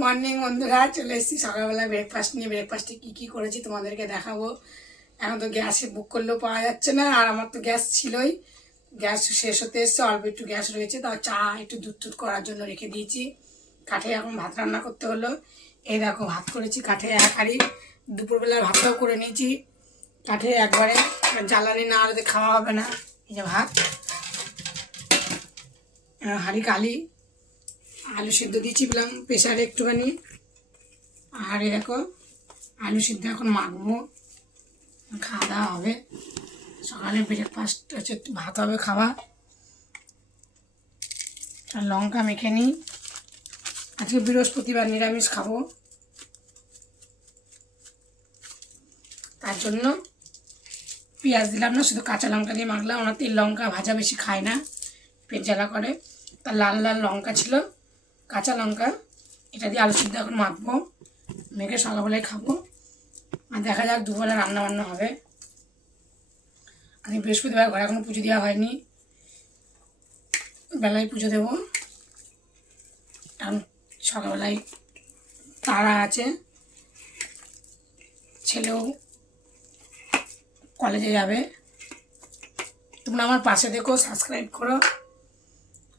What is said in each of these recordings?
Morning বন্ধুরা, চলে এসেছি সকালবেলা ব্রেকফাস্ট নিয়ে। ব্রেকফাস্টে কী করেছি তোমাদেরকে দেখাবো। এখন তো গ্যাসে বুক করলেও পাওয়া যাচ্ছে না, আর আমার তো গ্যাস ছিলই, গ্যাস শেষ হতে এসছে, অল্প একটু গ্যাস রয়েছে। তাও চা একটু দুধ করার জন্য রেখে দিয়েছি। কাঠে এখন ভাত রান্না করতে হলো। এই দেখো ভাত করেছি কাঠে এক হাঁড়ি, দুপুরবেলার ভাতটাও করে নিয়েছি কাঠে একবারে। জ্বালানি না হলে খাওয়া হবে না। এই যে ভাত, হাঁড়ি কালি, আলু সিদ্ধ দিয়েছি বললাম প্রেশারে একটুখানি। আর এই দেখো আলু সিদ্ধ এখন মাখবো, খাওয়া দাওয়া হবে। সকালে ব্রেকফাস্ট হচ্ছে ভাত হবে খাওয়া। আর লঙ্কা মেখে নিই, আজকে বৃহস্পতিবার নিরামিষ খাবো, তার জন্য পেঁয়াজ দিলাম না, শুধু কাঁচা লঙ্কা দিয়ে মাখলাম। ওনার তেল লঙ্কা ভাজা বেশি খায় না, পেট জ্বালা করে। তার লাল লাল লঙ্কা ছিল, কাঁচা লঙ্কা, এটা দিয়ে আলু সিদ্ধ এখন মাখবো, মেখে সকালবেলায় খাবো। আর দেখা যাক দুপুরবেলা রান্না বান্না হবে। আজকে বৃহস্পতিবার, ঘরে এখনো পুজো দেওয়া হয়নি, বেলায় পুজো দেবো। কারণ সকালবেলায় তাড়া আছে, ছেলেও কলেজে যাবে। তোমরা আমার পাশে দেখো, সাবস্ক্রাইব করো,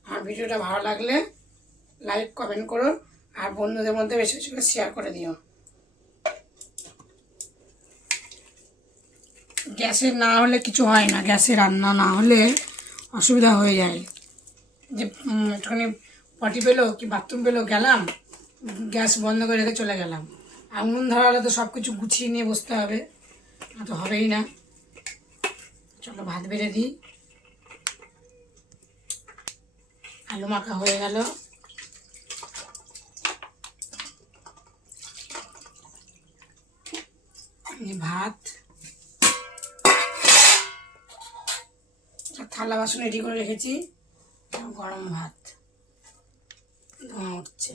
আর ভিডিওটা ভালো লাগলে লাইক কমেন্ট করো, আর বন্ধুদের মধ্যে বেশি বেশি করে শেয়ার করে দিও। গ্যাসের না হলে কিছু হয় না, গ্যাসে রান্না না হলে অসুবিধা হয়ে যায়। যে একটুখানি পটি পেলো কি বাথরুম পেলো, গেলাম, গ্যাস বন্ধ করে রেখে চলে গেলাম। আগুন ধরালে তো সব কিছু গুছিয়ে নিয়ে বসতে হবে, তো হবেই না। চলো ভাত বেড়ে দিই। আলু মাখা হয়ে গেল, ভাত, থালা বাসন রেডি করে রেখেছি। গরম ভাত, ধোঁয়া উঠছে।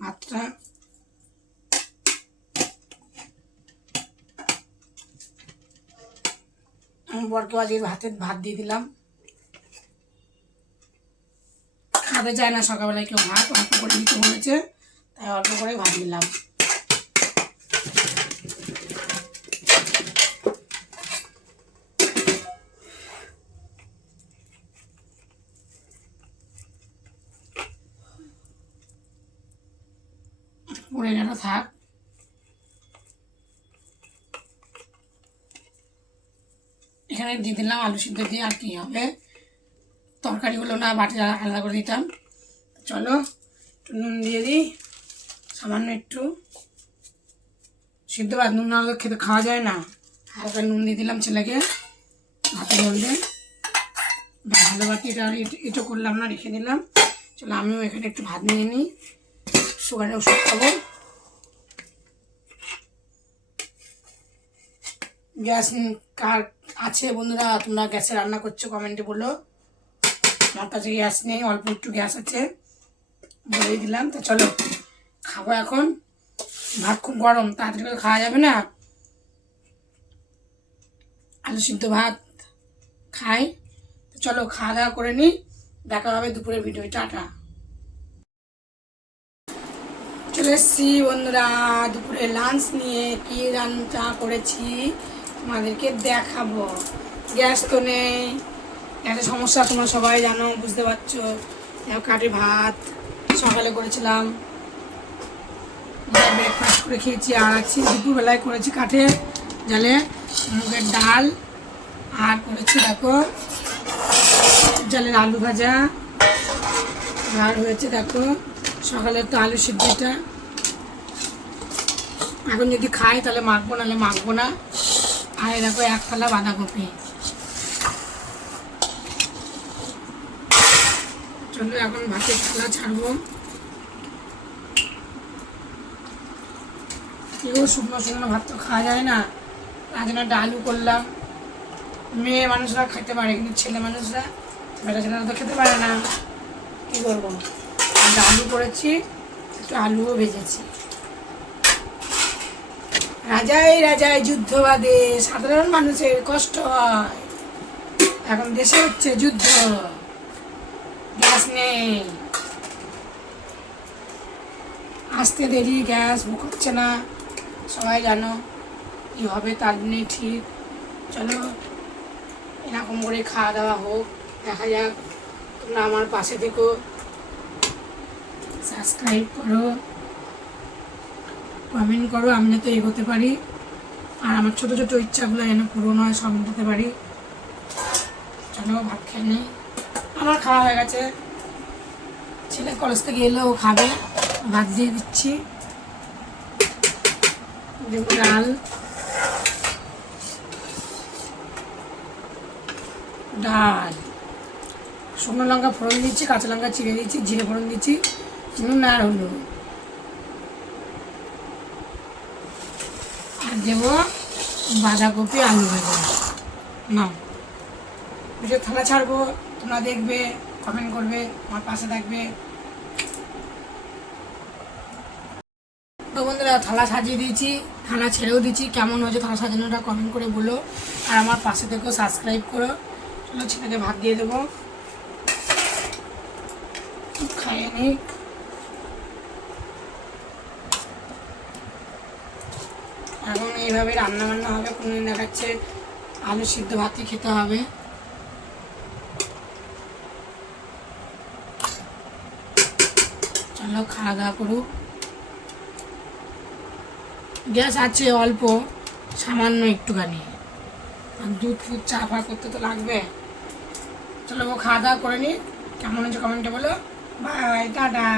ভাতটা বরকে আজকে ভাত দিয়ে দিলাম। খাতে যায় না সকালবেলায় কেউ ভাত, অল্প করে দিতে বলেছে, তাই অল্প করে ভাত দিলাম। পড়ে গেল থাক। এখানে দিয়ে দিলাম আলু সিদ্ধ দিয়ে, আর কি হবে, তরকারিগুলো না বাটি আলাদা করে দিতাম। চলো একটু নুন দিয়ে দিই, সামান্য একটু। সিদ্ধ ভাত নুন না হলে খেতে খাওয়া যায় না। হালকা নুন দিয়ে দিলাম ছেলেকে ভাতের মধ্যে। ভালো বাটি এটা এটো করলাম না, রেখে দিলাম। চলো আমিও এখানে একটু ভাত নিয়ে নিই, সুগারের ওষুধ খাবো। গ্যাস কার আছে বন্ধুরা, তোমরা গ্যাসে রান্না করছো কমেন্টে বলো। আমার কাছে গ্যাস নেই, অল্প একটু গ্যাস আছে, বলেই দিলাম। তো চলো খাবো এখন। ভাত খুব গরম, তাড়াতাড়ি করে খাওয়া যাবে না। আলু সিদ্ধ ভাত খাই। তো চলো খাওয়া দাওয়া করে নিই, দেখা হবে দুপুরের ভিডিও। টাটা। চলে এসছি বন্ধুরা দুপুরে লাঞ্চ নিয়ে। কি রান্না করেছি তোমাদেরকে দেখাবো। গ্যাস তো নেই, গ্যাসের সমস্যা তোমরা সবাই জানো, বুঝতে পারছো। কাঠে ভাত সকালে করেছিলাম, ব্রেকফাস্ট করে খেয়েছি। আর আছি দুপুরবেলায় করেছি কাঠে জালে মুগের ডাল, আর করেছি দেখো জালের আলু ভাজা, আর হয়েছে দেখো সকালের তো আলু সিদ্ধটা। এখন যদি খাই তাহলে মাখবো, নাহলে মাখবো না। আর দেখো এক থালা বাঁধাকপি। চলো এখন ভাতের থালা ছাড়বো। এগুলো শুকনো শুকনো ভাত তো খাওয়া যায় না, তার জন্য একটা আলু করলাম। মেয়ে মানুষরা খেতে পারে, কিন্তু ছেলে মানুষরা, বেটা ছেলেরা তো খেতে পারে না, কী করবো। একটা আলু করেছি, একটু আলুও ভেজেছি। রাজাই রাজাই যুদ্ধ বাদে সাধারণ মানুষের কষ্ট হয়। এখন দেশে হচ্ছে যুদ্ধ, গ্যাস নেই, আসতে দেরি, গ্যাস বুক হচ্ছে না, সবাই জানো কী হবে, তার জন্যই ঠিক। চলো এরকম করে খাওয়া দাওয়া হোক, দেখা যাক। তোমরা আমার পাশে থেকো, সাবস্ক্রাইব করো, কমেন্ট করো, আমি যাতে এগোতে পারি আর আমার ছোটো ছোটো ইচ্ছাগুলো যেন পূরণ হয়, সব মেটাতে পারি। চলো ভাত খেয়ে নিই। আমার খাওয়া হয়ে গেছে, ছেলে কলেজ থেকে এলে ও খাবে, ভাত দিয়ে দিচ্ছি। ডাল, ডাল, শুকনো লঙ্কা ফোড়ন দিচ্ছি, কাঁচা লঙ্কা চিড়ে দিচ্ছি, জিরে ফোড়ন দিচ্ছি, নুন আর হলুদ। আর দেবো বাঁধাকপি, আলু ভাজা। না ভিডিও থালা ছাড়বো, তোমরা দেখবে, কমেন্ট করবে, আমার পাশে থাকবে। তো বন্ধুরা থালা সাজিয়ে দিয়েছি, থালা ছেড়েও দিচ্ছি। কেমন হয়েছে থালা সাজানোটা কমেন্ট করে বলো, আর আমার পাশে থেকেও সাবস্ক্রাইব করো। চলো ছেলেকে ভাত দিয়ে দেবো, খাইয়ে নিই। এখন এইভাবে রান্না বান্না হবে, কোনো দেখাচ্ছে আলু সিদ্ধ ভাতই খেতে হবে। চলো খাওয়া দাওয়া করুক। গ্যাস আছে অল্প, সামান্য একটুখানি, আর দুধ ফুদ চা ফা করতে তো লাগবে। চলো খাওয়া দাওয়া করে নিই, কেমন হচ্ছে কমেন্টে বলো। Bye, tata.